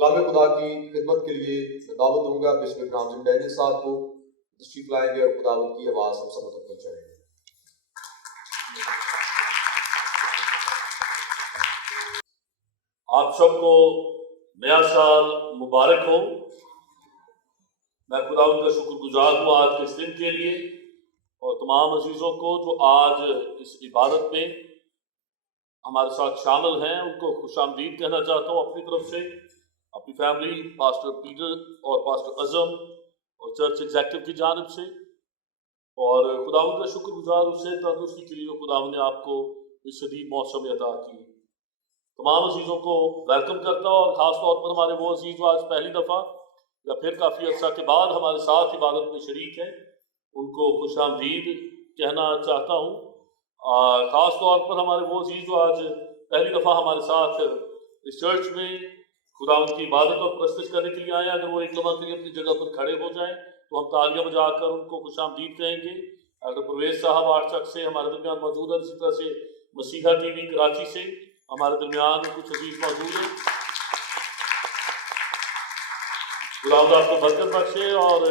کلام خدا کی خدمت کے لیے میں دعوت دوں گا بشپ اکرام ڈینی صاحب کو تشریف لائیں گے اور خداوند کی آواز ہم سب تک پہنچائیں گے۔ آپ سب کو نیا سال مبارک ہو۔ میں خداوند کا شکر گزار ہوں آج کے اس دن کے لیے اور تمام عزیزوں کو جو آج اس عبادت میں ہمارے ساتھ شامل ہیں ان کو خوش آمدید کہنا چاہتا ہوں اپنی طرف سے، اپنی فیملی، پاسٹر پیٹر اور پاسٹر اعظم اور چرچ ایگزیکٹو کی جانب سے، اور خداوند کا شکر گزار اسے تندرستی کے لیے جو خداوند نے آپ کو اس شدید موسم میں عطا کی۔ تمام عزیزوں کو ویلکم کرتا ہوں، اور خاص طور پر ہمارے وہ عزیز جو آج پہلی دفعہ یا پھر کافی عرصہ کے بعد ہمارے ساتھ عبادت میں شریک ہیں، ان کو خوش آمدید کہنا چاہتا ہوں۔ خاص طور پر ہمارے وہ عزیز جو آج پہلی دفعہ ہمارے ساتھ اس چرچ میں خداوند کی عبادت اور پرستش کرنے کے لیے آئے ہیں، اگر وہ ایک لمحہ کے لیے اپنی جگہ پر کھڑے ہو جائیں تو ہم تالیاں بجا کر ان کو خوش آمدید کہیں گے۔ ڈاکٹر پرویز صاحب آرٹ چک سے ہمارے درمیان موجود ہیں، اسی طرح سے مسیحا ٹی وی کراچی سے ہمارے درمیان کچھ عزیز موجود ہیں۔ خداوند آپ کو برکت بخشے، اور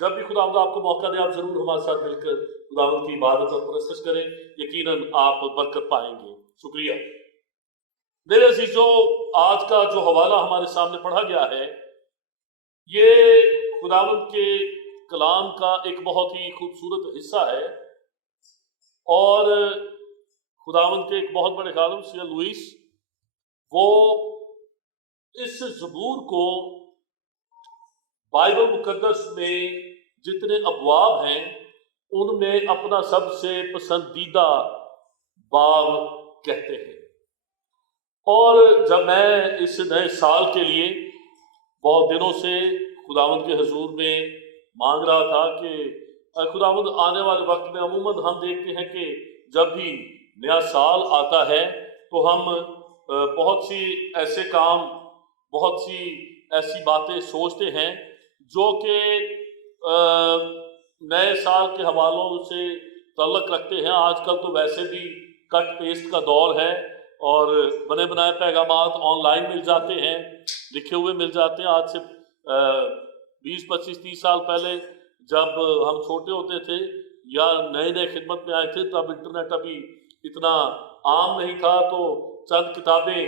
جب بھی خداوند آپ کو موقع دے آپ ضرور ہمارے ساتھ مل کر خداوند کی عبادت اور پرستش کریں، یقیناً آپ برکت پائیں گے۔ شکریہ۔ میرے عزیزوں، آج کا جو حوالہ ہمارے سامنے پڑھا گیا ہے یہ خداوند کے کلام کا ایک بہت ہی خوبصورت حصہ ہے، اور خداوند کے ایک بہت بڑے خادم سی ایل لوئس وہ اس زبور کو بائبل مقدس میں جتنے ابواب ہیں ان میں اپنا سب سے پسندیدہ باب کہتے ہیں۔ اور جب میں اس نئے سال کے لیے بہت دنوں سے خداوند کے حضور میں مانگ رہا تھا کہ خداوند آنے والے وقت میں عموماً ہم دیکھتے ہیں کہ جب بھی نیا سال آتا ہے تو ہم بہت سی ایسے کام، بہت سی ایسی باتیں سوچتے ہیں جو کہ نئے سال کے حوالوں سے تعلق رکھتے ہیں۔ آج کل تو ویسے بھی کٹ پیسٹ کا دور ہے اور بنے بنائے پیغامات آن لائن مل جاتے ہیں، لکھے ہوئے مل جاتے ہیں۔ آج سے 20-25-30 سال پہلے جب ہم چھوٹے ہوتے تھے یا نئے نئے خدمت میں آئے تھے تب انٹرنیٹ ابھی اتنا عام نہیں تھا، تو چند کتابیں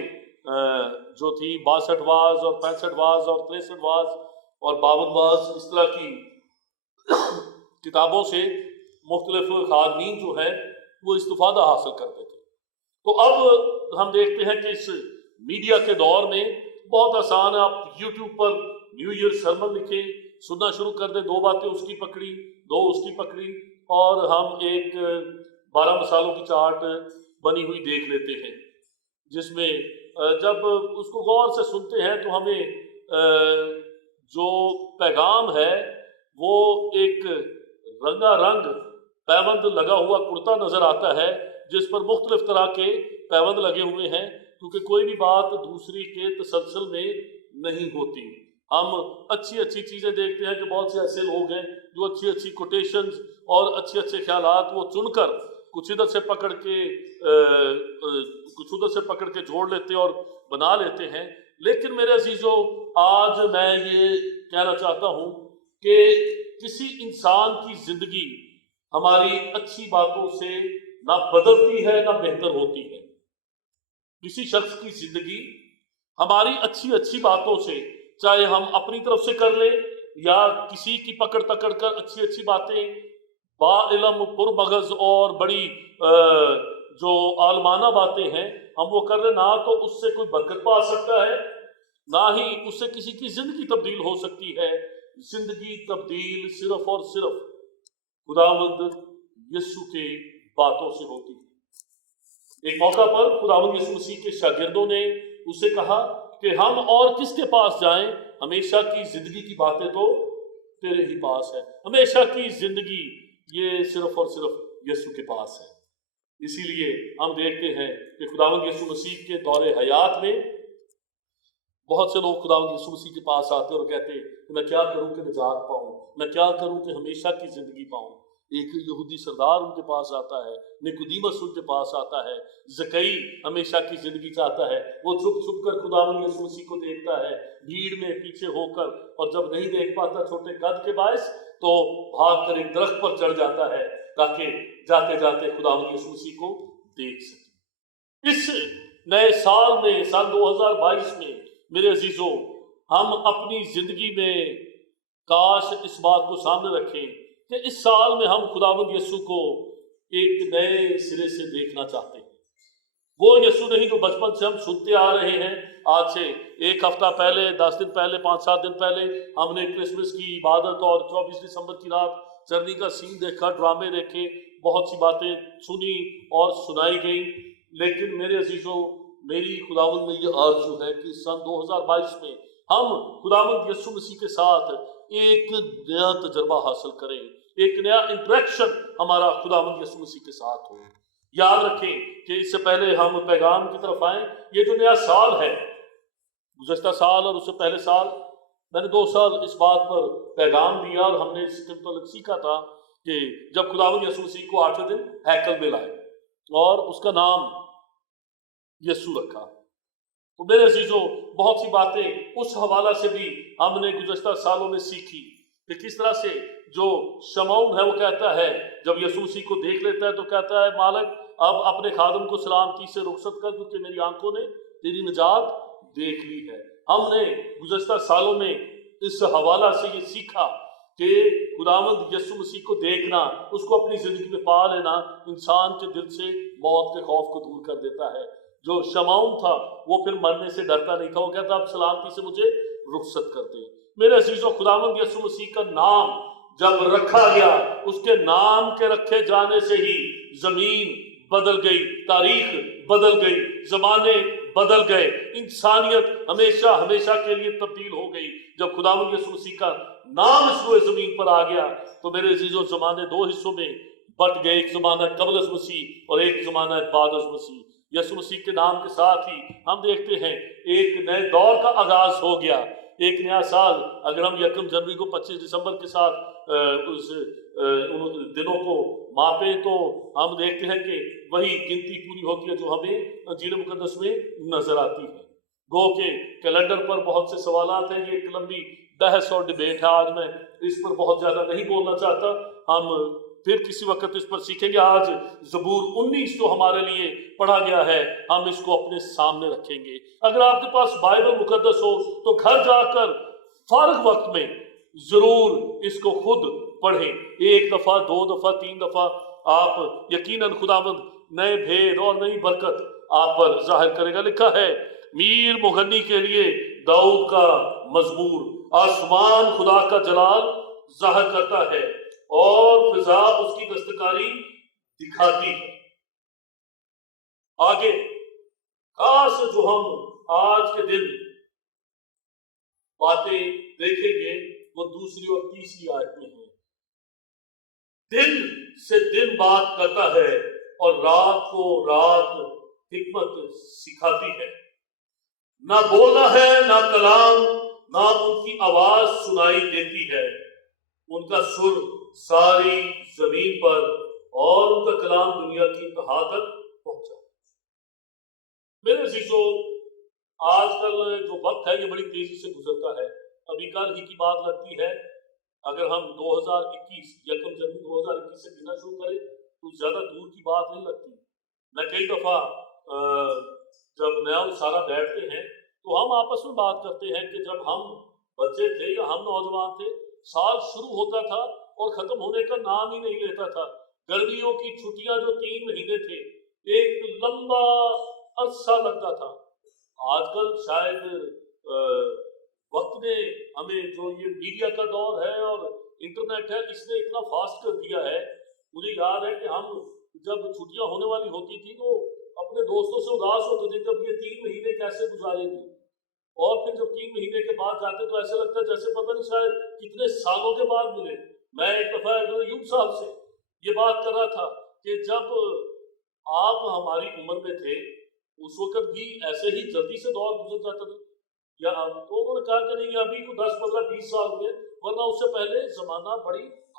جو تھی 62 واز اور 65 واز اور 63 واز اور 52 واز، اس طرح کی کتابوں سے مختلف خادمین جو ہے وہ استفادہ حاصل کرتے تھے۔ تو اب ہم دیکھتے ہیں کہ اس میڈیا کے دور میں بہت آسان ہے، آپ یوٹیوب پر نیو ایئر سرمن لکھیں، سننا شروع کر دیں، 2 باتیں اس کی پکڑی، 2 اس کی پکڑی، اور ہم ایک 12 مثالوں کی چارٹ بنی ہوئی دیکھ لیتے ہیں، جس میں جب اس کو غور سے سنتے ہیں تو ہمیں جو پیغام ہے وہ ایک رنگا رنگ پیوند لگا ہوا کرتا نظر آتا ہے، جس پر مختلف طرح کے پیوند لگے ہوئے ہیں، کیونکہ کوئی بھی بات دوسری کے تسلسل میں نہیں ہوتی۔ ہم اچھی اچھی چیزیں دیکھتے ہیں کہ بہت سے ایسے لوگ ہیں جو اچھی اچھی کوٹیشنز اور اچھے اچھے خیالات وہ چن کر کچھ ادھر سے پکڑ کے کچھ ادھر سے پکڑ کے جوڑ لیتے اور بنا لیتے ہیں۔ لیکن میرے عزیزوں، آج میں یہ کہنا چاہتا ہوں کہ کسی انسان کی زندگی ہماری اچھی باتوں سے نہ بدلتی ہے نہ بہتر ہوتی ہے۔ کسی شخص کی زندگی ہماری اچھی باتوں سے، چاہے ہم اپنی طرف سے کر لیں یا کسی کی پکڑ کر اچھی باتیں با علم پر مغز اور بڑی جو عالمانہ باتیں ہیں ہم وہ کر لیں، نہ تو اس سے کوئی برکت پا سکتا ہے، نہ ہی اس سے کسی کی زندگی تبدیل ہو سکتی ہے۔ زندگی تبدیل صرف اور صرف خداوند یسوع کے باتوں سے ہوتی ہے۔ ایک موقع پر خداوند یسوع مسیح کے شاگردوں نے اسے کہا کہ ہم اور کس کے پاس جائیں، ہمیشہ کی زندگی کی باتیں تو تیرے ہی پاس ہے، ہمیشہ کی زندگی یہ صرف اور صرف یسوع کے پاس ہے۔ اسی لیے ہم دیکھتے ہیں کہ خداوند یسوع مسیح کے دور حیات میں بہت سے لوگ خداوند یسوع مسیح کے پاس آتے اور کہتے کہ میں کیا کروں کہ نجات پاؤں، میں کیا کروں کہ ہمیشہ کی زندگی پاؤں۔ ایک یہودی سردار ان کے پاس آتا ہے، نکودیمس ان کے پاس آتا ہے، زکئی ہمیشہ کی زندگی چاہتا ہے، وہ چھپ چھپ کر خداوند یسوع مسیح کو دیکھتا ہے بھیڑ میں پیچھے ہو کر، اور جب نہیں دیکھ پاتا چھوٹے قد کے باعث تو بھاگ کر ایک درخت پر چڑھ جاتا ہے تاکہ جاتے جاتے خداوند یسوع مسیح کو دیکھ سکے۔ اس نئے سال میں، سال 2022 میں میرے عزیزوں، ہم اپنی زندگی میں کاش اس بات کو سامنے رکھیں کہ اس سال میں ہم خداوند یسوع کو ایک نئے سرے سے دیکھنا چاہتے ہیں۔ وہ یسوع نہیں جو بچپن سے ہم سنتے آ رہے ہیں، آج سے ایک ہفتہ پہلے، 10 دن پہلے، 5-7 دن پہلے ہم نے کرسمس کی عبادت اور 24 دسمبر کی رات چرنی کا سین دیکھا، ڈرامے دیکھے، بہت سی باتیں سنی اور سنائی گئی، لیکن میرے عزیزوں، میری خداوند میں یہ آرزو ہے کہ سن 2022 میں ہم خداوند یسوع مسیح کے ساتھ ایک نیا تجربہ حاصل کریں، ایک نیا انٹریکشن ہمارا خداوند یسوع مسیح کے ساتھ ہو۔ یاد رکھیں کہ اس سے پہلے ہم پیغام کی طرف آئیں، یہ جو نیا سال ہے، گزشتہ سال اور اس سے پہلے سال میں نے 2 سال اس بات پر پیغام دیا، اور ہم نے اس کے متعلق سیکھا تھا کہ جب خداوند یسوع مسیح کو 8ویں دن ہیکل میں لائے اور اس کا نام یسوع رکھا، تو میرے عزیزوں بہت سی باتیں اس حوالہ سے بھی ہم نے گزشتہ سالوں میں سیکھی کہ کس طرح سے جو شمعون ہے وہ کہتا ہے، جب یسوع مسیح کو دیکھ لیتا ہے تو کہتا ہے مالک اب اپنے خادم کو سلامتی سے رخصت کر، کیونکہ میری آنکھوں نے تیری نجات دیکھ لی ہے۔ ہم نے گزشتہ سالوں میں اس حوالہ سے یہ سیکھا کہ خداوند یسوع مسیح کو دیکھنا، اس کو اپنی زندگی میں پا لینا انسان کے دل سے موت کے خوف کو دور کر دیتا ہے۔ جو شمعون تھا وہ پھر مرنے سے ڈرتا نہیں تھا، وہ کہتا اب سلامتی سے مجھے رخصت کر دے۔ میرے عزیزوں، خداوند یسوع مسیح کا نام جب رکھا گیا، اس کے نام کے رکھے جانے سے ہی زمین بدل گئی، تاریخ بدل گئی، زمانے بدل گئے، انسانیت ہمیشہ ہمیشہ کے لیے تبدیل ہو گئی۔ جب خداوند یسوع مسیح کا نام اس روئے زمین پر آ گیا تو میرے عزیزوں زمانے 2 حصوں میں بٹ گئے، ایک زمانہ قبل از مسیح اور ایک زمانہ بعد از مسیح۔ یسوع مسیح کے نام کے ساتھ ہی ہم دیکھتے ہیں ایک نئے دور کا آغاز ہو گیا، ایک نیا سال۔ اگر ہم 1 جنوری کو 25 دسمبر کے ساتھ اس ان دنوں کو ماپیں تو ہم دیکھتے ہیں کہ وہی گنتی پوری ہوتی ہے جو ہمیں انجیل مقدس میں نظر آتی ہے۔ گو کہ کیلنڈر پر بہت سے سوالات ہیں، یہ ایک لمبی بحث اور ڈبیٹ ہے، آج میں اس پر بہت زیادہ نہیں بولنا چاہتا، ہم پھر کسی وقت اس پر سیکھیں گے۔ آج زبور 19 جو ہمارے لیے پڑھا گیا ہے، ہم اس کو اپنے سامنے رکھیں گے۔ اگر آپ کے پاس بائبل مقدس ہو تو گھر جا کر فارغ وقت میں ضرور اس کو خود پڑھیں، 1 دفعہ 2 دفعہ 3 دفعہ، آپ یقیناً خداوند نئے بھید اور نئی برکت آپ پر ظاہر کرے گا۔ لکھا ہے میر مغنی کے لیے داؤد کا مزمور، آسمان خدا کا جلال ظاہر کرتا ہے اور فضا اس کی دستکاری دکھاتی ہے۔ آگے خاص جو ہم آج کے دن باتیں دیکھیں گے وہ 2 اور 3 آیت میں ہیں۔ دن سے دن بات کرتا ہے اور رات کو رات حکمت سکھاتی ہے۔ نہ بولنا ہے نہ کلام، نہ ان کی آواز سنائی دیتی ہے۔ ان کا سر ساری زمین پر اور ان کا کلام دنیا کی انتہا تک پہنچا۔ میرے عزیزوں، آج کل جو وقت ہے یہ بڑی تیزی سے گزرتا ہے۔ ابھی کل ہی کی بات لگتی ہے، اگر ہم 2021 1 جنوری 2021 سے گننا شروع کریں تو زیادہ دور کی بات نہیں لگتی۔ میں کئی دفعہ جب نیا سارا بیٹھتے ہیں تو ہم آپس میں بات کرتے ہیں کہ جب ہم بچے تھے یا ہم نوجوان تھے، سال شروع ہوتا تھا اور ختم ہونے کا نام ہی نہیں لیتا تھا۔ گرمیوں کی چھٹیاں جو 3 مہینے تھے، ایک لمبا عرصہ لگتا تھا۔ آج کل شاید وقت نے ہمیں جو یہ میڈیا کا دور ہے اور انٹرنیٹ ہے، اس نے اتنا فاسٹ کر دیا ہے۔ مجھے یاد ہے کہ ہم جب چھٹیاں ہونے والی ہوتی تھی تو اپنے دوستوں سے اداس ہوتے تھے جب یہ 3 مہینے کیسے گزاریں گے، اور پھر جب 3 مہینے کے بعد جاتے تو ایسے لگتا ہے جیسے پتہ نہیں شاید کتنے سالوں کے بعد ملے۔ میں ایک دفعہ یوب صاحب سے یہ بات کر رہا تھا کہ جب آپ ہماری عمر میں تھے اس وقت بھی ایسے ہی جلدی سے دور گزر جاتا تھا، یا تو انہوں نے کہا کہ نہیں ابھی کو 10 15 20 سال ہوئے، ورنہ اس سے پہلے زمانہ بڑی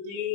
3,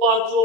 5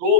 2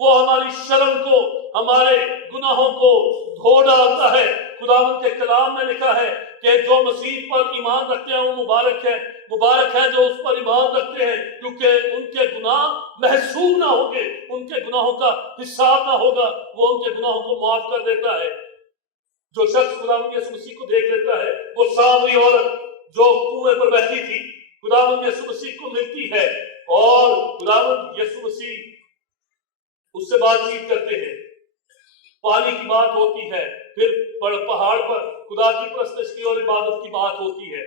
وہ ہماری شرم کو, ہمارے گناہوں کو دھو ڈالتا ہے. خداوند کے کلام میں لکھا ہے کہ جو مسیح پر ایمان رکھتے ہیں وہ مبارک ہے, مبارک ہے جو اس پر ایمان رکھتے ہیں, کیونکہ ان کے گناہ محسوب نہ ہوں گے, ان کے گناہوں کا حساب نہ ہوگا, وہ ان کے گناہوں کو معاف کر دیتا ہے. جو شخص خداوند یسوع مسیح کو دیکھ لیتا ہے, وہ سامری عورت جو کنویں پر بیٹھی تھی خداوند یسوع مسیح کو ملتی ہے, اور خداوند یسوع مسیح اس سے بات چیت کرتے ہیں, پانی کی بات ہوتی ہے, پھر پہاڑ پر خدا کی پرستش کی اور عبادت کی بات ہوتی ہے.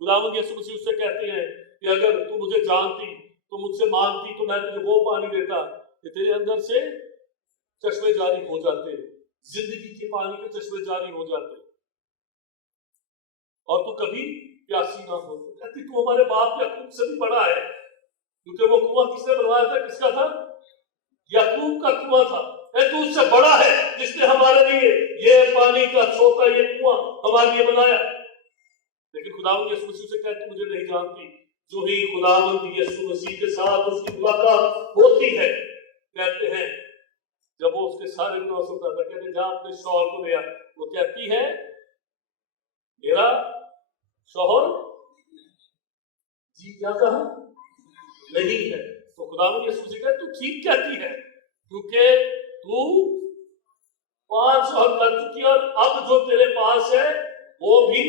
خداوند یسوع مسیح اس سے کہتے ہیں کہ اگر تو مجھے جانتی, تو مجھ سے مانگتی, تو میں تجھے وہ پانی دیتا کہ تیرے اندر سے چشمے جاری ہو جاتے, زندگی کے پانی کے چشمے جاری ہو جاتے, اور تو کبھی پیاسی نہ ہو. کہتی تو ہمارے باپ یعقوب سے بھی بڑا ہے, کیونکہ وہ کنواں کس نے بنوایا تھا, کس کا تھا, یعقوب کا کنواں تھا. تو اس سے بڑا ہے جس نے ہمارے لیے یہ پانی کا سوتا, یہ کنواں ہمارے لیے بنایا. لیکن خداوند یسوع مسیح سے کہتے مجھے نہیں جانتی. جو ہی خداوند یسوع مسیح کے ساتھ اس کی ملاقات ہوتی ہے, کہتے ہیں جب وہ اس کے سارے گناہ سنتا تھا, کہتے جا اپنے شوہر کو لے آ. وہ کہتی ہے میرا شوہر جی کیا کہا نہیں ہے. تو خداوند یسوع مسیح کہتے تو ٹھیک کہتی ہے, کیونکہ تو 5 شوہر کر چکی, اور اب جو تیرے پاس ہے وہ بھی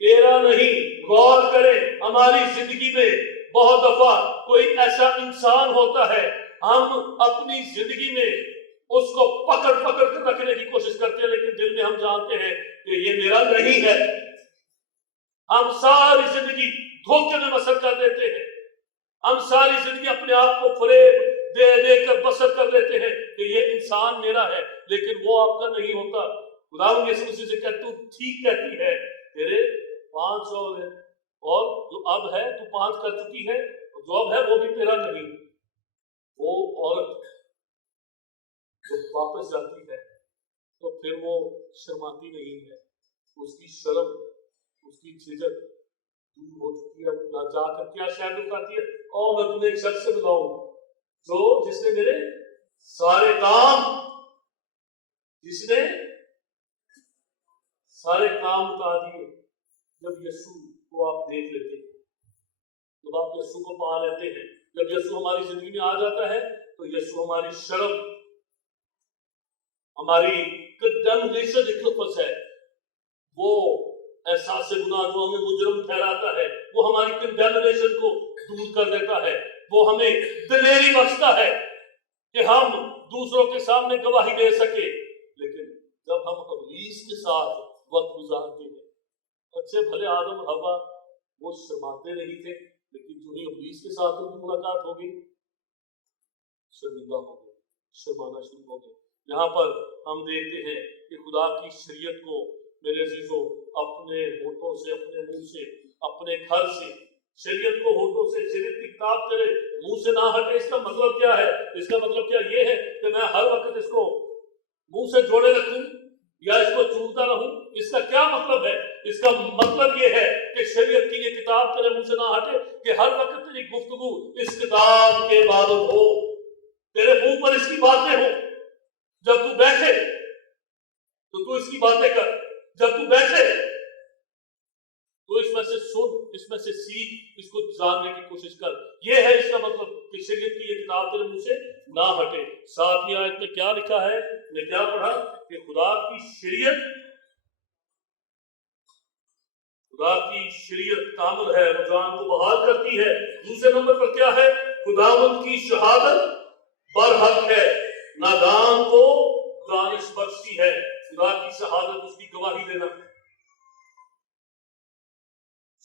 تیرا نہیں. غور کریں, ہماری زندگی میں بہت دفعہ کوئی ایسا انسان ہوتا ہے, ہم اپنی زندگی میں اس کو پکڑ کر رکھنے کی کوشش کرتے ہیں, لیکن دل میں ہم جانتے ہیں کہ یہ میرا نہیں ہے. ہم ساری زندگی دھوکے میں بسر کر دیتے ہیں, ہم ساری زندگی اپنے آپ کو فریب دے کر بسر کر لیتے ہیں کہ یہ انسان میرا ہے, لیکن وہ آپ کا نہیں ہوتا. خداوند یسوع مسیح سے کہ تو ٹھیک کہتی ہے, تیرے 5 اور ہے, اور جو اب ہے تو 5 کر چکی ہے, جو اب ہے وہ بھی تیرا نہیں. وہ عورت جب واپس جاتی ہے تو پھر وہ شرماتی نہیں ہے, اس کی شرم, اس کی جھجک دور ہو چکی ہے. نہ جا کر کیا شاید بتاتی ہے, اور میں تمہیں ایک شخص سے بتاؤں جس نے میرے سارے کام بتا دیے. جب یسوع کو آپ دیکھ لیتے ہیں, جب آپ یسوع کو پا لیتے ہیں, جب یسوع ہماری زندگی میں آ جاتا ہے, تو یسوع ہماری شرم, ہماری کنڈمنیشن ایکلپس ہے, وہ احساس گناہ جو ہمیں مجرم ٹھہراتا ہے, وہ ہماری کنڈمنیشن کو دور کر دیتا ہے. وہ ہمیں دلیری بخشتا ہے کہ ہم دوسروں کے سامنے گواہی دے سکے. لیکن جب ہم ابلیس کے ساتھ وقت گزارتے ہیں, اچھے بھلے آدم حوا وہ شرماتے نہیں تھے, لیکن جو ہی ابلیس کے ساتھ ان کی ملاقات ہو گئی, شرمندہ ہو گئے, شرمانا شروع ہو گئے. یہاں پر ہم دیکھتے ہیں کہ خدا کی شریعت کو میرے عزیزوں اپنے ہونٹوں سے, اپنے منہ سے, اپنے گھر سے, شریعت کو ہونٹوں سے, شریعت کی کتاب تیرے منہ سے نہ ہٹے. اس کا مطلب کیا ہے؟ اس کا مطلب کیا یہ ہے کہ میں ہر وقت اس کو منہ سے جوڑے رکھوں یا اس کو چومتا رہوں؟ اس کا کیا مطلب ہے؟ اس کا مطلب یہ ہے کہ شریعت کی یہ کتاب تیرے منہ سے نہ ہٹے, کہ ہر وقت تیری گفتگو اس کتاب کے بابت ہو, تیرے منہ پر اس کی باتیں ہوں. جب تو بیٹھے تو اس کی باتیں کر, جب تو بیٹھے تو اس میں سے سن, اس میں سے سیکھ, اس کو جاننے کی کوشش کر. یہ ہے اس کا مطلب کہ شریعت کی یہ کتاب تیرے منہ سے نہ ہٹے. 7ویں آیت میں کیا لکھا ہے, نے کیا پڑھا کہ خدا کی شریعت کامل ہے, وہ جان کو بحال کرتی ہے. دوسرے نمبر پر کیا ہے؟ خداوند کی شہادت برحق ہے, نادان کو دانش بخشتی ہے. خدا کی شہادت, اس کی گواہی دینا.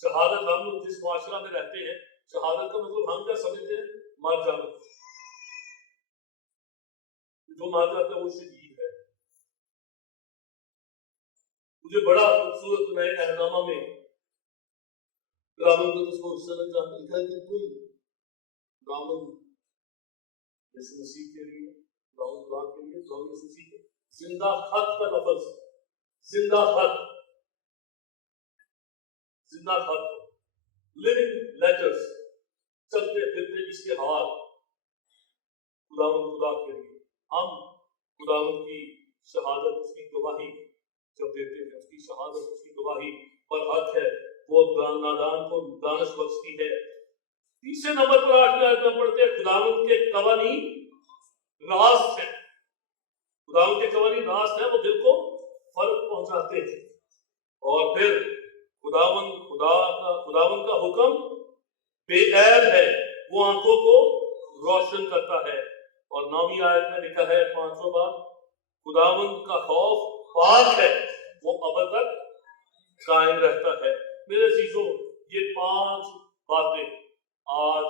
شہادت, ہم جس معاشرہ میں رہتے ہیں, شہادت کا مطلب ہم کیا سمجھتے ہیں؟ مر جانا. جو مر جاتا ہے وہ شہید ہے. مجھے بڑا خوبصورت نئے اہلنامہ میں رامن کو اس کو اس طرح جانتے لکھا ہے کہ تم رامن یسوع مسیح کے لیے, رامن خدا کے لیے, رامن یسوع مسیح کے زندہ خط کا لفظ, زندہ خط, زندہ خط, living letters, چلتے پھرتے اشتہار خدا کے لیے. ہم خداوند کی شہادت، اس کی گواہی جب دیتے ہیں، اس کی شہادت، اس کی گواہی پر حق ہے، وہ نادان کو دانش بخشتی ہے۔ تیسرے نمبر پر 8ویں آیت میں پڑھتے ہیں خداوند کے قوانین راست ہیں۔ خداوند کے قوانین راست ہیں، وہ دل کو فرق پہنچاتے ہیں۔ اور پھر خداوند کا حکم بے عیب ہے، وہ آنکھوں کو روشن کرتا ہے۔ اور 9ویں آیت میں لکھا ہے 5واں باب، خداوند کا خوف پاک ہے، وہ ابد تک قائم رہتا ہے۔ میرے عزیزوں، یہ 5 باتیں آج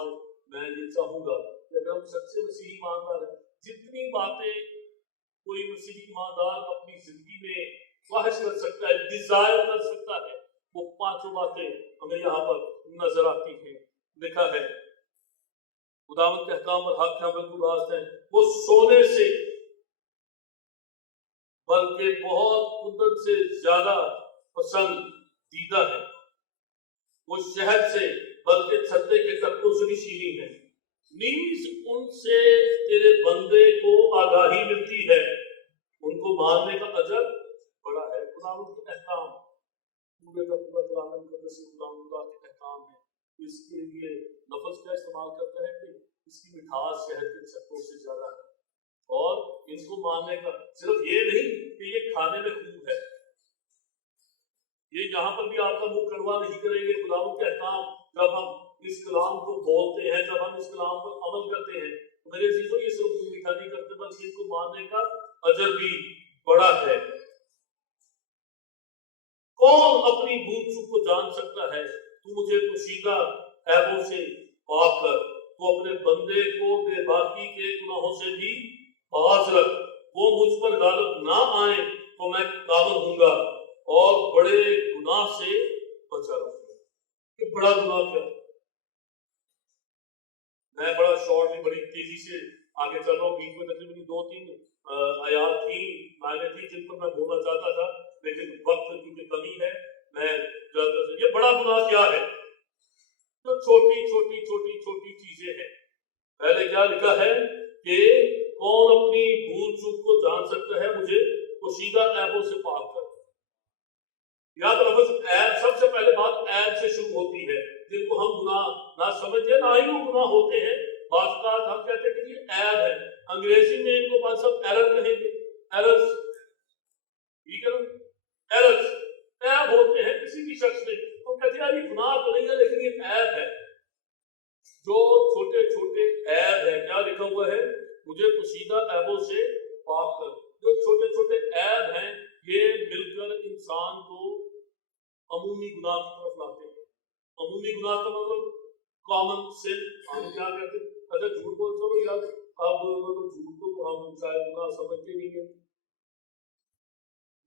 میں یہ چاہوں گا کہ اگر ہم سچے مسیحی ایماندار ہیں، جتنی باتیں کوئی مسیحی ایماندار اپنی زندگی میں خواہش کر سکتا ہے، ڈیزائر کر سکتا ہے، وہ 5 باتیں ہمیں یہاں پر نظر آتی ہیں۔ لکھا ہے خداوند کے احکام پر حق ہے، بالکل راست ہیں، وہ سونے سے بلکہ بہت قدرت سے زیادہ پسندیدہ ہے، وہ شہد سے بلکہ چھتے کے قطروں سے بھی شیریں ہیں، نیز ان سے تیرے بندے کو آگاہی ملتی ہے، ان کو ماننے کا اجر بڑا ہے۔ خداوند کے احکام پورے کا پورا کلام مقدس خداوند کے احکام ہے۔ اس کے لیے لفظ کا استعمال کرتا ہے کہ اس کی مٹھاس شہد کے چھتوں سے زیادہ ہے، اور ان کو ماننے کا صرف یہ نہیں کہ یہ کھانے میں خوب ہے، یہ یہاں پر بھی آپ کا منہ کڑوا نہیں کریں گے۔ خداوند کے احکام جب ہم اس کلام کو بولتے ہیں، جب ہم اس کلام پر عمل کرتے ہیں، تو میرے عزیزوں یہ صرف منہ میٹھا نہیں کرتے بلکہ ان کو ماننے کا اجر بھی بڑا ہے۔ کون اپنی بھول چوک کو جان سکتا ہے؟ تو مجھے پوشیدہ عیبوں سے پاک کر، تو اپنے بندے کو بے باکی کے گناہوں سے بھی باز رکھ، وہ مجھ پر غالب نہ آئیں تو میں کامل ہوں گا اور بڑے گناہ سے بچا رہوں گا۔ کہ بڑا گناہ کیا؟ میں بڑا شارٹلی بڑی تیزی سے آگے چل رہا ہوں، بیچ میں تقریباً 2-3 آیات تھی، معنی تھی جن پر میں بولنا چاہتا تھا، لیکن وقت کیونکہ کمی ہے، میں یہ بڑا گناہ کیا ہے؟ جو چھوٹی چیزیں ہیں۔ پہلے کیا لکھا ہے کہ کون اپنی بھول چوک کو جان سکتا ہے؟ مجھے پوشیدہ عیبوں سے پاک کر۔ یاد لفظ عیب، سب سے پہلے بات عیب سے شروع ہوتی ہے، جن کو ہم گناہ نہ سمجھتے نہ ہی وہ گناہ ہوتے ہیں۔ بعض اوقات ہم کہتے ہیں کہ یہ عیب ہے، انگریزی میں ان کو پانچ سب ایرر کہیں گے، ایررز، ٹھیک ہے نا، ایررز عیب ہوتے ہیں کسی بھی شخص میں، تو کہتے ہیں یہ گناہ تو نہیں ہے لیکن یہ عیب ہے۔ جو چھوٹے عیب ہے، کیا لکھا ہوا ہے؟ مجھے پوشیدہ عیبوں سے پاک کر۔ جو چھوٹے عیب ہیں یہ مل کر انسان کو عمومی گناہ کی طرف لاتے ہیں۔ عمومی گناہ کا مطلب کامن سن، ہم کیا کہتے ہیں؟ اچھا جھوٹ بول، چلو یار اب جھوٹ کو تو ہم شاید گناہ سمجھتے نہیں ہیں۔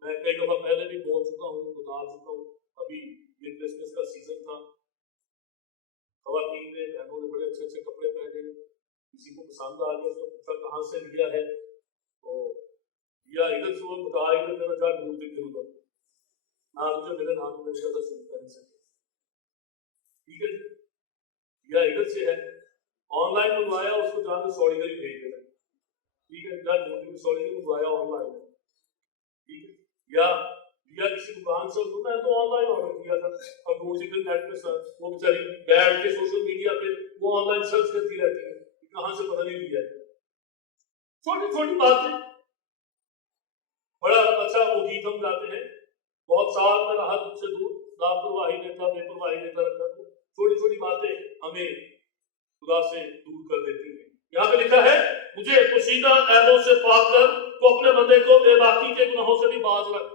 میں کئی دفعہ پہلے بھی بول چکا ہوں، بتا چکا ہوں، ابھی یہ کرسمس کا سیزن تھا، خواتین نے، بہنوں نے بڑے اچھے کپڑے پہنے، کسی کو پسند آ گیا، اس نے پوچھا کہاں سے لیا ہے، تو یا ادھر سے وہ بتا ادھر میرا جا ڈھونڈ کے پھروں گا، نہ تجھے میرے نام میں زیادہ سوٹ پہن سکے، ٹھیک ہے جی، یا ادھر سے ہے، آن لائن منگوایا، اس کو جان کے سوڑی گری بھیج دینا، ٹھیک ہے، جا ڈھونڈ کے سوڑی گری منگوایا آن لائن، ٹھیک ہے، یا کسی دکان سے میں تو آن لائن آرڈر کیا تھا، اب وہ نیٹ پہ وہ بیچاری بیٹھ کے سوشل میڈیا پہ وہ آن لائن سرچ کرتی رہتی ہے کہاں سے پتہ نہیں لیا ہے۔ چھوٹی باتیں، بڑا اچھا وہ گیت ہم گاتے ہیں، بہت سال میں رہا تجھ سے دور، لاپرواہی نے تھا، بے پرواہی نے تھا رکھا، چھوٹی باتیں ہمیں خدا سے دور کر دیتی ہیں۔ یہاں پہ لکھا ہے مجھے پوشیدہ عیبوں سے پاک کر، تو اپنے بندے کو بے باکی کے گناہوں سے بھی باز رکھ۔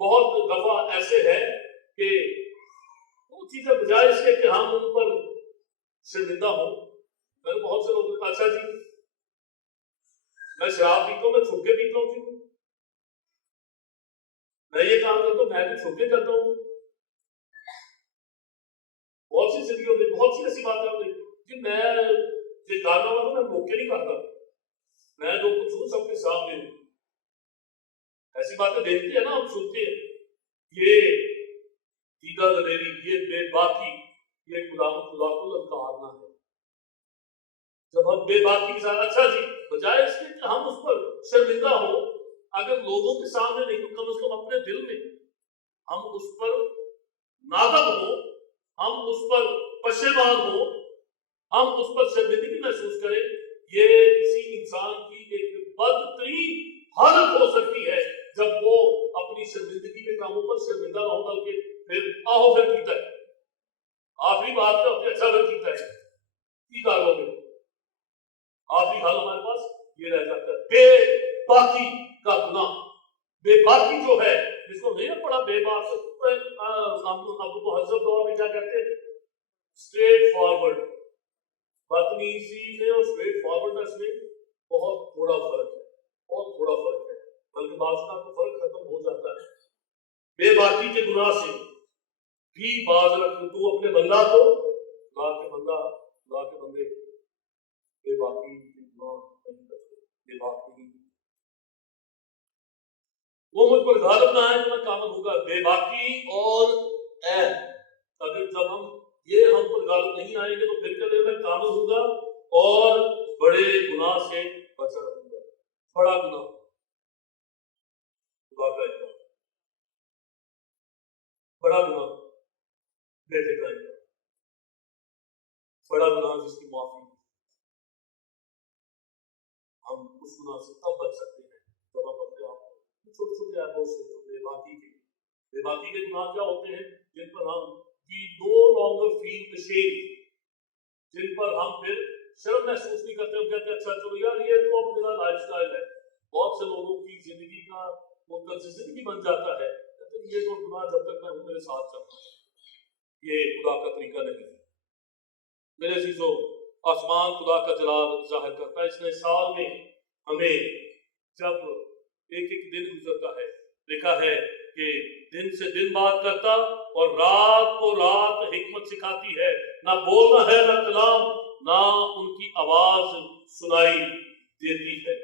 بہت دفعہ ایسے ہے کہ وہ چیزیں بجائے اس کے کہ ہم ان پر شرمندہ ہوں، میں نے بہت سے لوگ، اچھا جی میں شراب پیتا ہوں، میں چھپ کے پیتا ہوں، جی میں یہ کام کرتا ہوں، میں بھی چھپ کے کرتا ہوں، بہت سی زندگیوں میں بہت سی ایسی باتیں ہوتی کہ میں یہ کارنا ہوا تو میں موقع نہیں کرتا، میں جو کچھ ہوں سب کے سامنے ہوں۔ ایسی باتیں دیکھتے ہیں نا، ہم سنتے ہیں، یہ دیدہ دلیری، یہ بے باکی، یہ خدا کو للکارنا ہے۔ جب ہم بے باکی کے ساتھ، اچھا جی بجائے اس کے کہ ہم اس پر شرمندہ ہو، اگر لوگوں کے سامنے نہیں تو کم از کم اپنے دل میں ہم اس پر نادم ہوں، ہم اس پر پشیمان ہوں، ہم اس پر شرمندگی محسوس کریں. یہ کسی انسان کی ایک بدترین حالت ہو سکتی ہے جب وہ اپنی شرمندگی کے کاموں پر شرمندہ نہ ہو، بلکہ پھر آہو پھر کیتا ہے. آخری بات کا اپنے اچھا پھر کیتا ہے کی کاروں میں آخری حال ہمارے پاس یہ رہ جاتا ہے بے باکی کا گناہ. بے باکی جو ہے جس کو نہیں پڑا بے باک ابو مہذب دور میں کیا کہتے ہیں اسٹریٹ فارورڈ. بدتمیزی میں اور اسٹریٹ فارورڈنس میں بہت تھوڑا فرق ہے، بہت تھوڑا فرق ہے، بلکہ بعض کا تو فرق ختم ہو جاتا ہے. بے باکی کے گناہ سے بھی باز رکھ. تو اپنے بندہ کو خدا کے بندے بے باکی کے گناہ نہیں کرتے، بے باک نہیں. وہ مجھ پر غالب نہ آئے تو میں کامل ہوگا. بے باکی اور عیب، اگر جب ہم پر غالب نہیں آئیں گے تو پھر کہتے میں کامل ہوں گا اور بڑے گناہ سے بچا رہوں گا. بڑا گناہ خدا کا انکار، بڑا گناہ بیٹے کا انکار، بڑا گناہ جس کی معافی. ہم اس گناہ سے تب بچ سکتے ہیں جب ہم اپنے آپ کو چھوٹے چھوٹے عیبوں سے بے باکی کے گناہ کیا ہوتے ہیں جن پر ہم we no longer feel ashamed، جن پر ہم پھر شرم محسوس نہیں کرتے. ہم کہتے ہیں اچھا چلو یار یہ تو اب میرا لائف سٹائل ہے. بہت سے لوگوں کی زندگی کا وہ کنسسٹنٹی بن جاتا ہے، کہتے ہیں یہ تو گناہ جب تک میں ہوں میرے ساتھ چلتا ہے. یہ خدا کا طریقہ نہیں ہے. میرے عزیزو، آسمان خدا کا جلال ظاہر کرتا ہے. اس نے سال میں ہمیں جب ایک ایک دن گزرتا ہے، لکھا ہے کہ دن سے دن بات کرتا اور رات کو رات حکمت سکھاتی ہے. نہ بولنا ہے نہ کلام، نہ ان کی آواز سنائی دیتی ہے.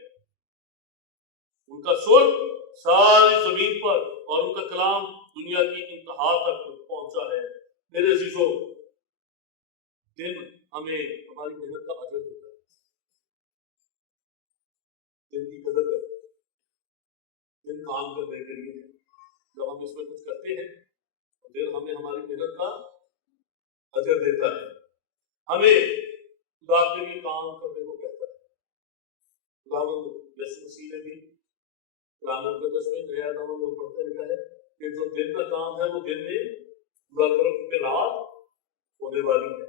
ان کا سر ساری زمین پر اور ان کا کلام دنیا کی انتہا تک پہنچا ہے. میرے عزیزو، دن ہمیں ہماری محنت کا اجر دیتا ہے. دن کی قدر کرتے ہیں، دن کام کرنے کے لیے جب ہم اس میں کچھ کرتے ہیں تو دن ہمیں ہماری محنت کا اجر دیتا ہے. ہمیں خدا کے لیے کام کرنے کو کہتا ہے. خداوند یسوع مسیح نے بھی قرآن مقدس میں نیا نام میں پڑھتے لکھا ہے کہ جو دن کا کام ہے وہ دن میں پورا کرو کیونکہ رات ہونے والی ہے.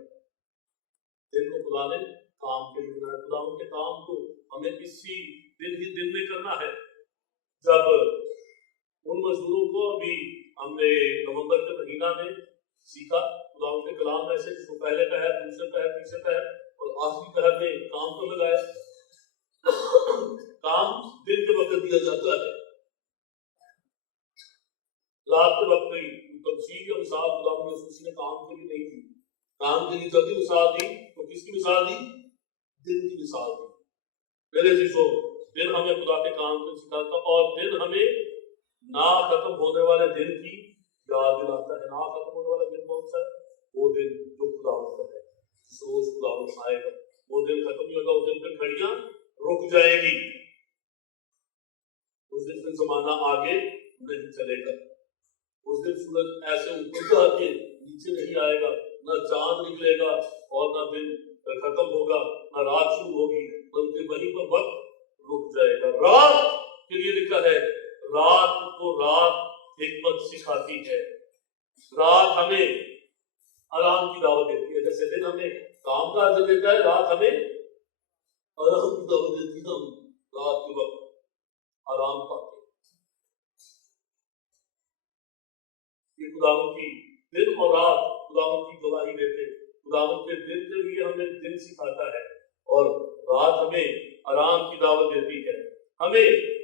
دن کو خدا نے کام کے لیے بنایا. خداوند کے کام کو ہمیں اسی دن ہی دن میں کرنا ہے. جب ان مزدوروں کو ابھی ہم نے نومبر کے مہینہ میں سیکھا خداوند کے کلام میں سے جس کو پہلے پہر، دوسرے پہر، تیسرے پہر اور آخری پہر میں کام پر لگایا. کام دن کے وقت دیا جاتا ہے، رات کے وقت نہیں. تمثیل یا مثال خداوند یسوع مسیح نے کام کے لیے نہیں دی. کام کے لیے جب بھی مثال دی تو کس کی مثال دی؟ دن کی مثال دی. میرے عزیزو، دن ہمیں خدا کے کام کو سکھاتا اور دن ہمیں نہ ختم ہونے والے دن کی یاد دلاتا ہے. نہ ختم ہونے والا دن کون سا ہے؟ وہ دن جو خداوند کا ہے، جس روز خداوند آئے گا. وہ دن ختم نہیں ہوگا، اس دن پہ گھڑیاں رک جائیں گی، اس دن پہ زمانہ آگے نہیں چلے گا. اس دن سورج ایسے اوپر جا کے نیچے نہیں آئے گا، نہ چاند نکلے گا اور نہ دن ختم ہوگا، نہ رات شروع ہوگی، بلکہ وہیں پر وقت رک جائے گا. رات کے لیے لکھا ہے رات کو رات حکمت سکھاتی ہے. رات ہمیں آرام کی دعوت دیتی ہے. جیسے دن ہمیں کام کا اجر دیتا ہے، رات ہمیں آرام کی دعوت دیتی ہے. ہم رات کے وقت آرام پاتے ہیں. یہ خداوند کی دن اور رات خداوند کی گواہی دیتے. خداوند کے دن کے لیے ہمیں دن سکھاتا ہے اور رات ہمیں آرام کی دعوت دیتی ہے. ہمیں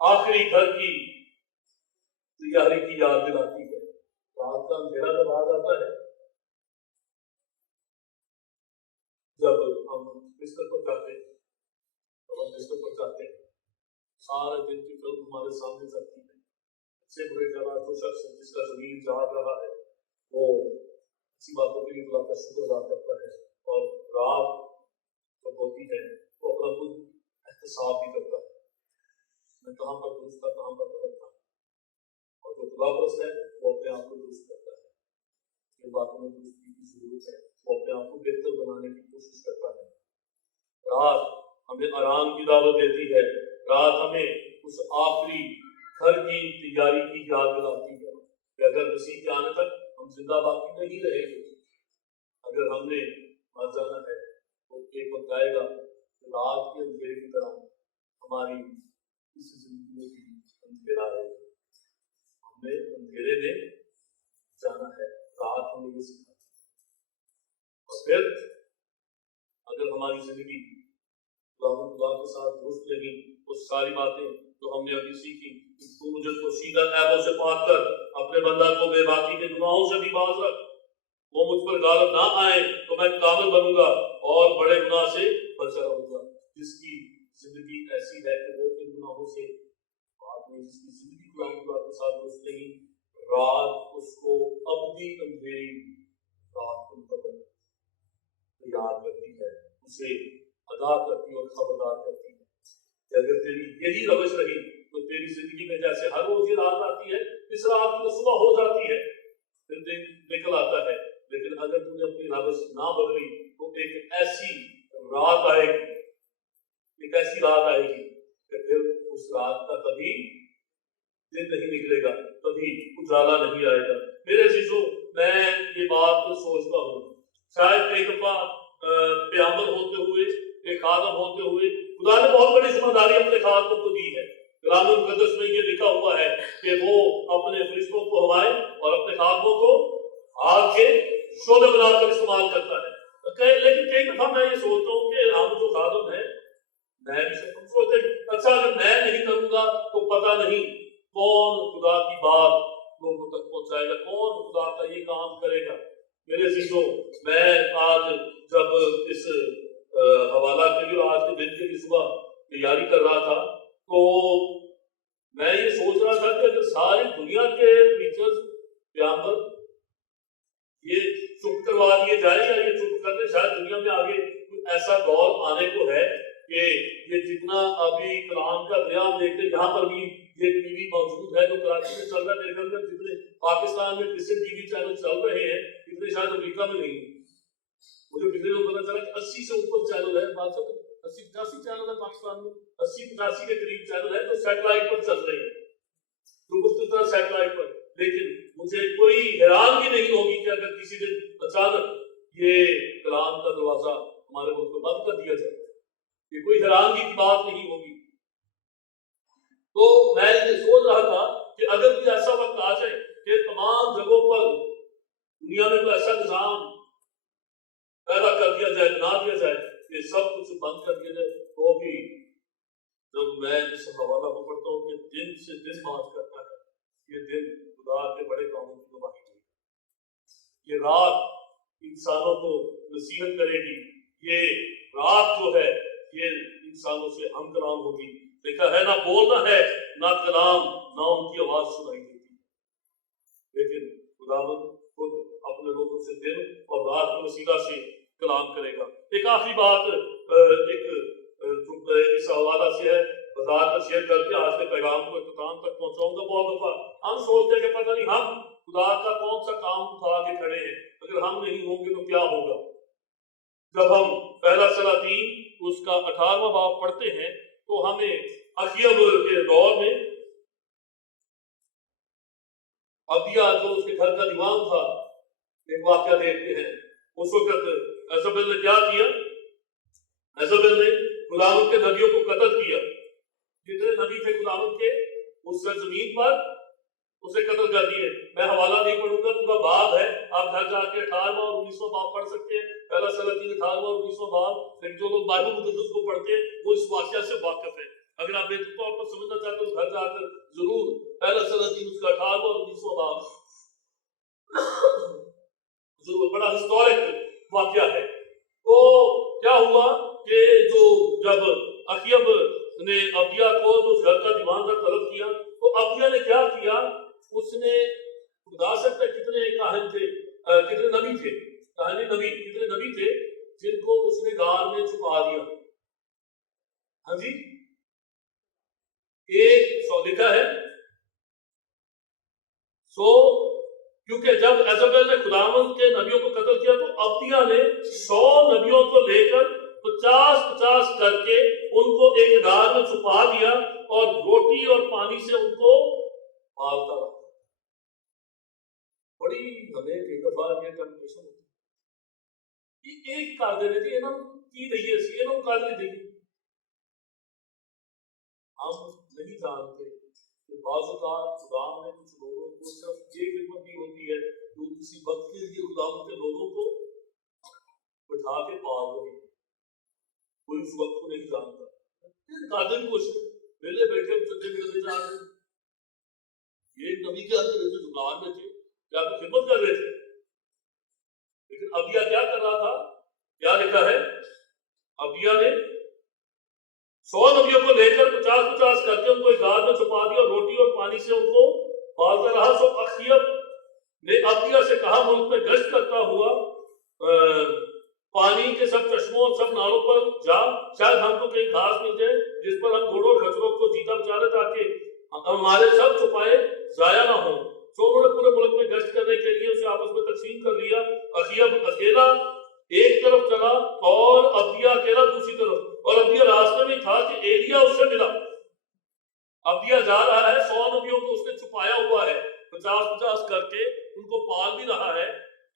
آخری گھر کی تیاری کی یاد دلاتی ہے. رات کا اندھیرا جب آ جاتا ہے، جب ہم بستر پر جاتے ہیں، سارے دن کی فلم ہمارے سامنے چلتی ہے. اچھے برے جگہ جو شخص جس کا ضمیر جاگ رہا ہے وہ اسی باتوں کے لیے خدا کا شکر ادا کرتا ہے. اور رات جب ہوتی ہے وہ اپنا خود احتساب بھی کرتا ہے، میں کہاں پر درست تھا، کہاں پر غلط تھا، اور جو خدا پرست ہے وہ اپنے آپ کو درست کرتا ہے، جن باتوں میں درستی کی ضرورت ہے وہ اپنے آپ کو بہتر بنانے کی کوشش کرتا ہے۔ رات ہمیں آرام کی دعوت دیتی ہے، رات ہمیں اس آخری گھر کی تیاری کی یاد دلاتی ہے کہ اگر مسیح کے آنے تک ہم زندہ باقی نہیں رہیں گے، اگر ہم نے مر جانا ہے تو ایک وقت آئے گا کہ رات کے اندھیرے کی طرح ہماری اس زندگی میں بھی اندھیرا آئے گا، ہمیں اندھیرے میں جانا ہے، رات ہمیں یہ سکھاتی ہے۔ اور پھر اگر ہماری زندگی خدا کے ساتھ درست رہی، وہ ساری باتیں جو ہم نے ابھی سیکھی، تو مجھے پوشیدہ عیبوں سے پاک کر، اپنے بندہ کو بے باکی کے گناہوں سے بھی باز رکھ، وہ مجھ پر غالب نہ آئے تو میں کامل بنوں گا اور بڑے گناہ سے بچا رہوں گا۔ جس کی زندگی ایسی ہے کہ وہ ان گناہوں سے پاک نہیں، جس کی زندگی خدا کے ساتھ درست نہیں، رات اس کو ابدی اندھیری رات کو مقدر یاد کرتی ہے، اسے ادا کرتی اور خبردار کرتی ہے کہ اگر تیری یہی روش رہی تو تیری زندگی میں جیسے ہر روز یہ رات آتی ہے، اس رات کی صبح ہو جاتی ہے، پھر دن نکل آتا ہے، لیکن اگر تم نے اپنی روش نہ بدلی تو ایک ایسی رات آئے گی، ایک ایسی رات آئے گی کہ پھر اس رات کا کبھی دن نہیں نکلے گا، کبھی اجالا نہیں آئے گا۔ میرے عزیزوں، میں یہ بات سوچتا ہوں، شاید کئی دفعہ پیغمبر ہوتے ہوئے، ایک خادم ہوتے ہوئے خدا نے بہت بڑی ذمہ داری اپنے خادموں کو دی ہے۔ کلام مقدس میں یہ لکھا ہوا ہے کہ وہ اپنے فرشتوں کو ہوائے اور اپنے خادموں کو آگ کے شعلے بنا کر استعمال کرتا ہے۔ لیکن کئی دفعہ میں یہ سوچتا ہوں کہ ہم جو خادم ہیں، میں بھی سوچتے اچھا اگر میں نہیں کروں گا تو پتہ نہیں کون خدا کی بات لوگوں تک پہنچائے گا، کون خدا کا یہ کام کرے گا۔ میرے عزیزوں، میں آج جب اس حوالہ کے لیے آج کے دن کے لیے صبح تیاری کر رہا تھا تو میں یہ سوچ رہا تھا کہ اگر ساری دنیا کے ٹیچرز پیغمبر یہ چپ کروا دیے جائے یا یہ چپ کرنے، شاید دنیا میں آگے ایسا دور آنے کو ہے کہ یہ جتنا ابھی کلام کا دریا دیکھتے، یہاں پر بھی یہ ٹی وی موجود ہے جو کراچی میں چل رہا ہے، میرے خیال میں جتنے پاکستان میں کرسچن ٹی وی چینل چل رہے ہیں اتنے شاید امریکہ میں نہیں ہیں۔ مجھے پچھلے لوگ پتا چلا کہ 80 سے اوپر چینل ہے، 80-85 چینل ہے پاکستان میں، 80-85 کے قریب چینل ہے جو سیٹلائٹ پر چل رہے ہیں، جو مختلف سیٹلائٹ پر۔ لیکن مجھے کوئی حیرانگی نہیں ہوگی کہ اگر کسی دن اچانک یہ کلام کا دروازہ ہمارے ملک میں بند کر دیا جائے، یہ کوئی حیرانگی کی بات نہیں ہوگی۔ تو میں یہ سوچ رہا تھا کہ اگر کوئی ایسا وقت آ جائے کہ تمام جگہوں پر دنیا میں کوئی ایسا نظام پیدا کر دیا جائے، بنا دیا جائے کہ سب کچھ بند کر دیا جائے، تو بھی جب میں اس حوالہ کو پڑھتا ہوں کہ دن سے دن بات کرتا ہے، یہ دن خدا کے بڑے کاموں کی گواہی دے گی، یہ رات انسانوں کو نصیحت کرے گی، یہ رات جو ہے یہ انسانوں سے ہم کلام ہوگی۔ لکھا ہے نہ بولنا ہے نہ کلام، نہ ان کی آواز سنائی دیتی، لیکن خداوند خود اپنے لوگوں سے دن اور رات کے وسیلہ سے کلام کرے گا۔ ایک آخری بات اس حوالہ سے ہے، بذات کا شیئر کر کے آج کے پیغام کو اختتام تک پہنچاؤں گا۔ بہت دفعہ ہم سوچتے ہیں کہ پتہ نہیں ہم خدا کا کون سا کام اٹھا کے کھڑے ہیں، اگر ہم نہیں ہوں گے تو کیا ہوگا۔ جب ہم پہلا سلاطین اس کا 18واں باب پڑھتے ہیں تو ہمیں اخیب کے دور میں ابدیہ جو اس کے گھر کا دیوان تھا، ایک واقعہ دیکھتے ہیں۔ اس وقت ایزابل نے کیا کیا؟ ایزابل نے خداوند کے نبیوں کو قتل کیا، جتنے نبی تھے خداوند کے اس زمین پر اسے قتل کر دیے۔ میں حوالہ نہیں پڑھوں گا، پورا باب ہے، آپ گھر جا کے 18واں اور 19واں باب پڑھ سکتے ہیں، پہلا سلاطین 18واں اور 19واں باب۔ لیکن جو لوگ بائبل مقدس کو پڑھتے ہیں وہ اس واقعہ سے واقف ہے۔ اگر آپ بہتر طور پر سمجھنا چاہتے ہو گھر جا کر ضرور پہلا سلاطین اس کا 18واں اور 19واں باب ضرور، بڑا ہسٹورک واقعہ ہے۔ تو کیا ہوا کہ جب اخیب نے ابدیہ کو جو اس گھر کا دیوان تھا طلب کیا، تو ابدیہ نے کیا کیا؟ اس نے خدا سے کتنے کاہن تھے، کتنے نبی تھے، کتنے نبی تھے جن کو اس نے غار میں چھپا دیا، ہاں جی، ایک سو لکھا ہے کیونکہ جب ایزابیل نے خداوند کے نبیوں کو قتل کیا تو ابدیہ نے 100 نبیوں کو لے کر 50 کر کے ان کو ایک غار میں چھپا دیا اور روٹی اور پانی سے ان کو پالتا رہا. بڑی ہمیں کئی دفعہ یہ ٹیمپٹیشن ہوتی ہے ایک کر دینے جی انہوں کی دئیے سی انہوں کر نہیں دئیے. ہم نہیں جانتے کہ بعض اوقات خدا نے کچھ لوگوں کو صرف یہ خدمت دی ہوتی ہے جو کسی وقت کے لیے خدا کے لوگوں کو بٹھا کے پال رہے ہیں. کوئی اس وقت کو نہیں جانتا. قادر کچھ پہلے بیٹھے چلتے پھرتے جا رہے یہ نبی کے اندر جو جملار میں تھے کیا خدمت کر رہے تھے. لیکن ابیا کیا کر رہا تھا؟ کیا لکھا ہے؟ ابیا نے 100 نبیوں کو لے کر 50 کر کے ان کو ایک غار میں چھپا دیا اور روٹی اور پانی سے ان کو پالتا رہا. سو اخیب نے ابیا سے کہا ملک میں گشت کرتا ہوا پانی کے سب چشموں اور سب نالوں پر جا شاید ہم کو کہیں گھاس مل جائے جس پر ہم گھوڑوں اور خچروں کو جیتا بچا لے تاکہ ہمارے سب چھپائے ضائع نہ ہوں. سو انہوں نے پورے ملک میں گشت کرنے کے لیے اسے آپس میں تقسیم کر لیا. اخیب اکیلا ایک طرف چلا اور ابیا اکیلا دوسری طرف. اور ابیا راستے میں تھا کہ ایلیا اس سے ملا. ابیا جا رہا ہے 100 نبیوں کو اس نے چھپایا ہوا ہے 50 کر کے ان کو پال بھی رہا ہے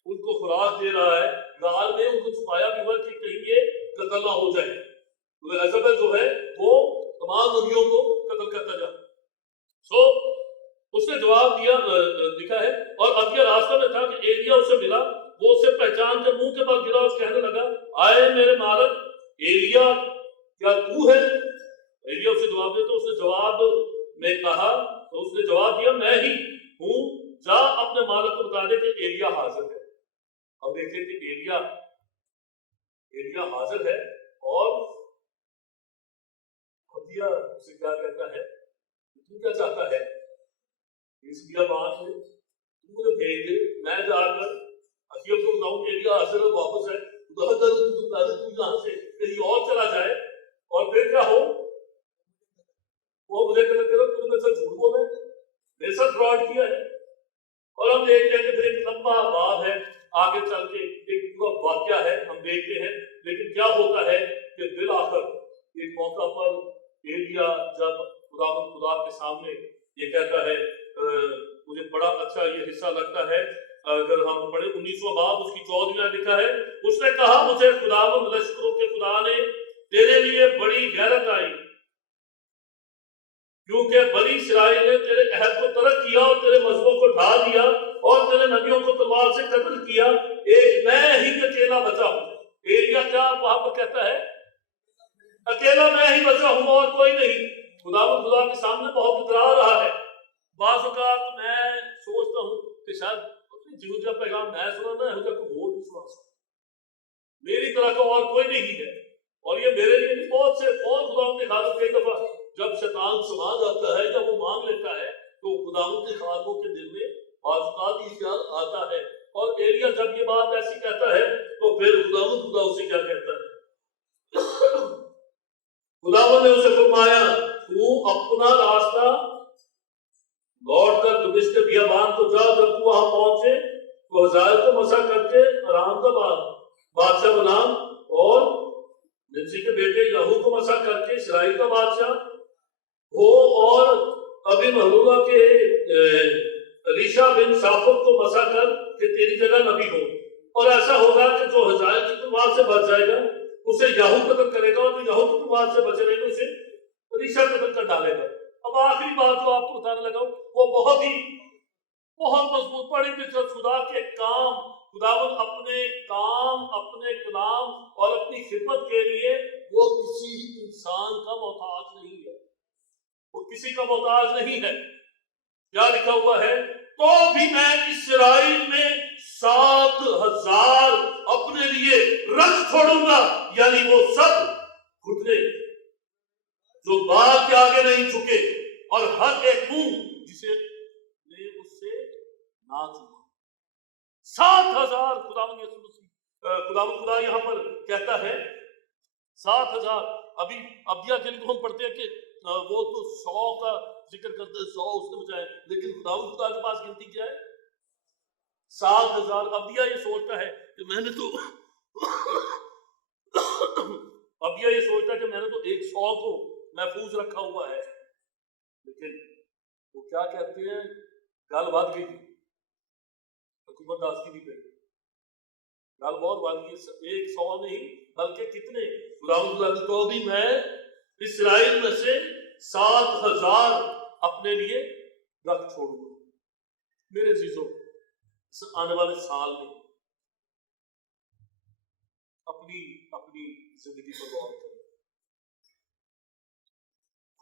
ان کو خوراک دے رہا ہے غار میں ان کو چھپایا بھی ہوا کہ کہیں یہ قتل نہ ہو جائے. ایزابیل جو ہے وہ تمام نبیوں کو قتل کرتا جا. سو اس نے جواب دیا لکھا ہے اور ابیا راستے میں تھا کہ ایلیا اسے ملا. وہ اسے پہچان کر منہ کے بل گرا اور کہنے لگا آئے میرے مالک ایلیا کیا تو ہے؟ ایلیا اسے جواب دیا تو اس نے جواب میں کہا تو اس نے جواب دیا میں ہی ہوں جا اپنے مالک کو بتا دے کہ ایلیا حاضر ہے. اب دیکھیں کہ ایلیا حاضر ہے اور ابیا اسے کیا کہتا ہے تو کیا چاہتا ہے اس بیابان میں تو مجھے بھیج دے میں جا کر اخیب کو بتاؤں کہ ایلیا حاضر ہے واپس ہے تو یہاں سے کہیں اور چلا جائے اور پھر کیا ہو وہ مجھے قتل کرو تو میرے ساتھ جھوٹ بولا ہے میرے ساتھ فراڈ کیا ہے. اور ہم دیکھتے ہیں کہ پھر ایک لمبا بات ہے آگے چل کے ایک پورا واقعہ ہے ہم دیکھتے ہیں. لیکن کیا ہوتا ہے کہ بالآخر ایک موقع پر ایلیا جب خدا کے سامنے یہ کہتا ہے مجھے بڑا اچھا یہ حصہ لگتا ہے اگر ہم پڑھیں 19واں باب اس کی 14ویں لکھا ہے اس نے کہا مجھے خداوند لشکروں کے خدا نے تیرے لیے بڑی غیرت آئی کیونکہ بنی اسرائیل نے تیرے عہد کو ترک کیا اور تیرے مذہبوں کو ڈھا دیا اور تیرے نبیوں کو تلوار سے قتل کیا ایک میں ہی اکیلا بچا ہوں. ایلیا کیا وہاں پر کہتا ہے اکیلا میں ہی بچا ہوں اور کوئی نہیں. خدا کے سامنے بہت اترا رہا ہے. بعض اوقات میں سوچتا ہوں کہ شاید جہو جا پیغام میں سنانا ہے کوئی اور بھی سنا سکتا میری طرح کا اور کوئی نہیں ہے. اور یہ میرے لیے نہیں بہت سے اور خدا کے خادم کئی دفعہ جب شیطان سما جاتا ہے جب وہ مانگ لیتا ہے تو خدا کے خادموں کے دل میں بعض اوقات یہ خیال آتا ہے. اور ایلیا جب یہ بات ایسی کہتا ہے تو پھر خدا اسے کیا کہتا ہے خدا نے اسے فرمایا تو اپنا راستہ لوٹ کر دمشق بیابان کو جا. جب تو وہاں پہنچے تو حزائل کو مسح کر کے آرام کا بادشاہ بنا اور نمسی کے بیٹے یہو کو مسح کر کے اسرائیل کا بادشاہ ہو اور ابھی محلولہ کے ریشا بن شافت کو مسح کر کہ تیری جگہ نبی ہو. اور ایسا ہوگا کہ جو حزائل کی تلوار سے بچ جائے گا اسے یہو قتل کرے گا اور جو یہو کی تلوار سے بچے رہے گا اسے ریشا قتل کر ڈالے گا. اب آخری بات جو آپ کو بتانے لگا وہ بہت مضبوط بڑی دلچسپ. خدا کے کام خداوند اپنے کام اپنے کلام اور اپنی خدمت کے لیے وہ کسی انسان کا محتاج نہیں ہے. وہ کسی کا محتاج نہیں ہے. کیا لکھا ہوا ہے تو بھی میں اسرائیل میں 7,000 اپنے لیے رکھ چھوڑوں گا. یعنی وہ سب گھٹنے جو بال کے آگے نہیں جھکے اور ہر ایک منہ جسے نے اس سے نہ چوما. 7,000 خدا یہاں پر کہتا ہے 7,000. ابھی ابدیہ کے لیے تو ہم پڑھتے ہیں کہ وہ تو 100 کا ذکر کرتے ہیں، 100 اس نے بچائے، لیکن خدا کے پاس گنتی کیا ہے؟ 7,000. ابدیہ یہ سوچتا ہے کہ میں نے تو ابدیہ یہ سوچتا ہے کہ میں نے تو 100 کو محفوظ رکھا ہوا ہے، لیکن وہ کیا کہتے ہیں، گل بات گئی تھی حکومت داستی پہ، گل بہت بات گئی، 100 نہیں بلکہ کتنے، خدا تو بھی میں اسرائیل میں سے 7,000 اپنے لیے رکھ چھوڑوں گا۔ میرے عزیزوں، اس آنے والے سال میں اپنی زندگی پر غور کریں،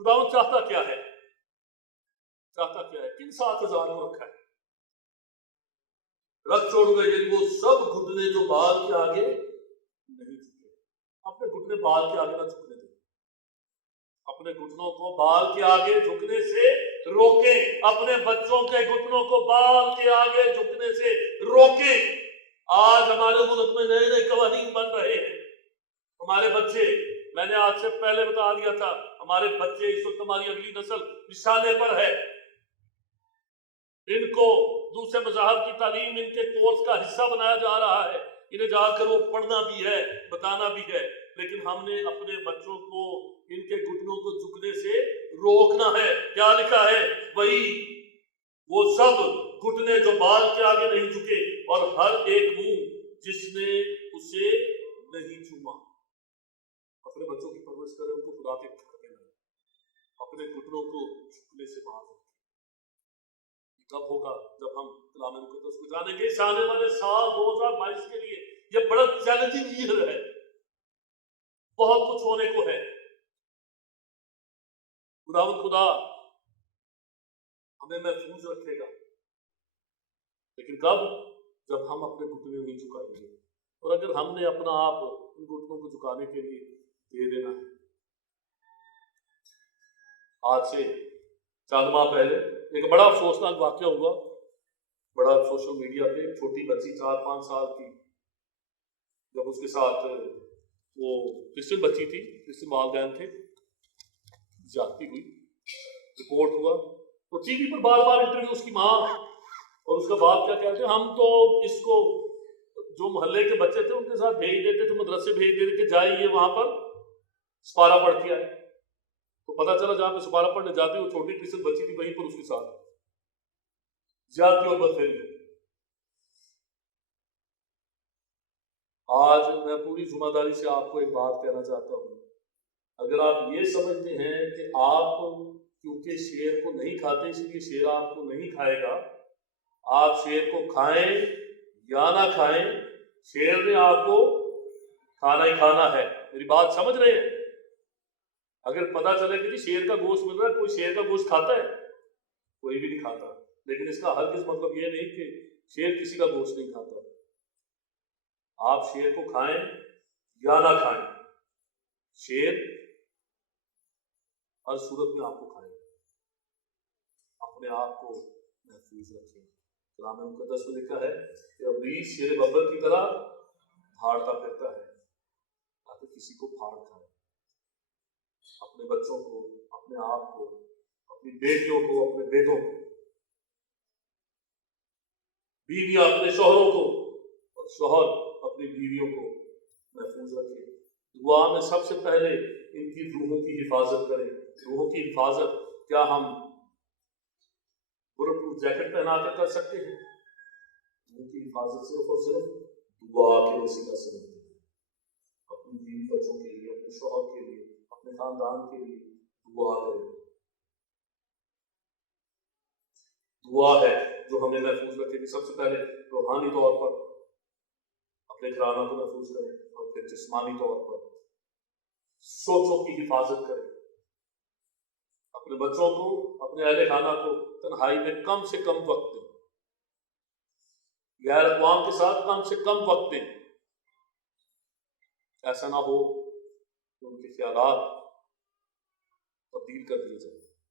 خداوند چاہتا کیا ہے، کن 7,000 کو رکھا ہے؟ رکھ چھوڑوں گا، یعنی وہ سب گھٹنے جو بال کے آگے نہیں جھکے۔ اپنے گھٹنے بال کے آگے نہ جھکنے دیں، اپنے گھٹنوں کو بال کے آگے جھکنے سے روکیں، اپنے بچوں کے گھٹنوں کو بال کے آگے جھکنے سے روکیں۔ آج ہمارے ملک میں نئے نئے قوانین بن رہے ہیں، ہمارے بچے، میں نے آج سے پہلے بتا دیا تھا، ہمارے بچے اس وقت، ہماری اگلی نسل نشانے پر ہے، ان کو دوسرے مذاہب کی تعلیم ان کے کورس کا حصہ بنایا جا رہا ہے، انہیں جا کر وہ پڑھنا بھی ہے، بتانا بھی ہے، لیکن ہم نے اپنے بچوں کو ان کے گھٹنوں کو جھکنے سے روکنا ہے۔ کیا لکھا ہے؟ وہی وہ سب گھٹنے جو بال کے آگے نہیں جھکے، اور ہر ایک منہ جس نے اسے نہیں چوما۔ اپنے بچوں کی پرورش کریں، ان کو خدا کے گھر میں لائیں، اپنے گھٹنوں کو جھکنے سے باز رکھیں۔ کب ہوگا؟ جب ہم کلام مقدس کو جانیں گے۔ اس آنے والے سال 2022 کے لیے یہ بڑا چیلنجنگ ایئر ہے، بہت کچھ ہونے کو ہے۔ خدا ہمیں محفوظ رکھے گا، لیکن کب؟ جب ہم اپنے گھٹنے نہیں جھکائیں گے، اور اگر ہم نے اپنا آپ ان گھٹنوں کو جھکانے کے لیے دے دینا ہے۔ آج سے 4 ماہ پہلے ایک بڑا افسوسناک واقعہ ہوا، بڑا سوشل میڈیا پہ، ایک چھوٹی بچی 4-5 سال کی، جب اس کے ساتھ وہ کرسچن بچی تھی، کرسچن والدین تھے، زیادتی ہوئی، رپورٹ ہوا، تو ٹی وی پر بار بار انٹرویو اس کی ماں اور اس کا باپ کیا کہتے ہیں، ہم تو اس کو جو محلے کے بچے تھے ان کے ساتھ بھیج دیتے تھے، مدرسے بھیج دیتے کہ جائیے وہاں پر سپارہ پڑھ کے آئے۔ تو پتہ چلا جہاں پہ سپارہ پڑھنے جاتی وہ چھوٹی کرسچن بچی تھی، وہیں پر اس کے ساتھ زیادتی اور بدفعلی ہوئی۔ آج میں پوری ذمہ داری سے آپ کو ایک بات کہنا چاہتا ہوں، اگر آپ یہ سمجھتے ہیں کہ آپ کیونکہ شیر کو نہیں کھاتے اس لیے شیر آپ کو نہیں کھائے گا، آپ شیر کو کھائیں یا نہ کھائیں، شیر نے آپ کو کھانا ہی کھانا ہے۔ میری بات سمجھ رہے ہیں؟ اگر پتہ چلے کہ شیر کا گوشت مل رہا ہے، کوئی شیر کا گوشت کھاتا ہے؟ کوئی بھی نہیں کھاتا، لیکن اس کا ہرگز مطلب یہ نہیں کہ شیر کسی کا گوشت نہیں کھاتا۔ آپ شیر کو کھائیں یا نہ کھائیں، شیر ہر صورت میں آپ کو کھائے گا۔ اپنے آپ کو محفوظ رکھیں۔ کلام مقدس میں لکھا ہے کہ ابلیس شیر ببر کی طرح دھاڑتا پھرتا ہے تاکہ کسی کو پھاڑ کھائے۔ اپنے بچوں کو، اپنے آپ کو، اپنی بیٹیوں کو، اپنے بیٹوں کو، بیویاں اپنے شوہروں کو، اور شوہر اپنی بیویوں کو محفوظ رکھیں۔ دعا میں سب سے پہلے ان کی روحوں کی حفاظت کریں۔ روحوں کی حفاظت کیا ہم بلٹ پروف جیکٹ پہنا کر سکتے ہیں؟ روحوں کی حفاظت صرف اور صرف دعا کے وسیلہ سے ہوتی ہے۔ اپنی بیوی بچوں کے لیے، اپنے شوہر کے لیے، اپنے خاندان کے لیے دعا کریں۔ دعا ہے جو ہمیں محفوظ رکھے گی۔ سب سے پہلے روحانی طور پر اپنے گھرانوں کو محفوظ کریں، اور پھر جسمانی طور پر سوچوں کی حفاظت کریں۔ اپنے بچوں کو، اپنے اہل خانہ کو تنہائی میں کم سے کم وقت دیں، غیر اقوام کے ساتھ کم سے کم وقت دیں۔ ایسا نہ ہو کہ ان کے خیالات تبدیل کر دیے جائیں۔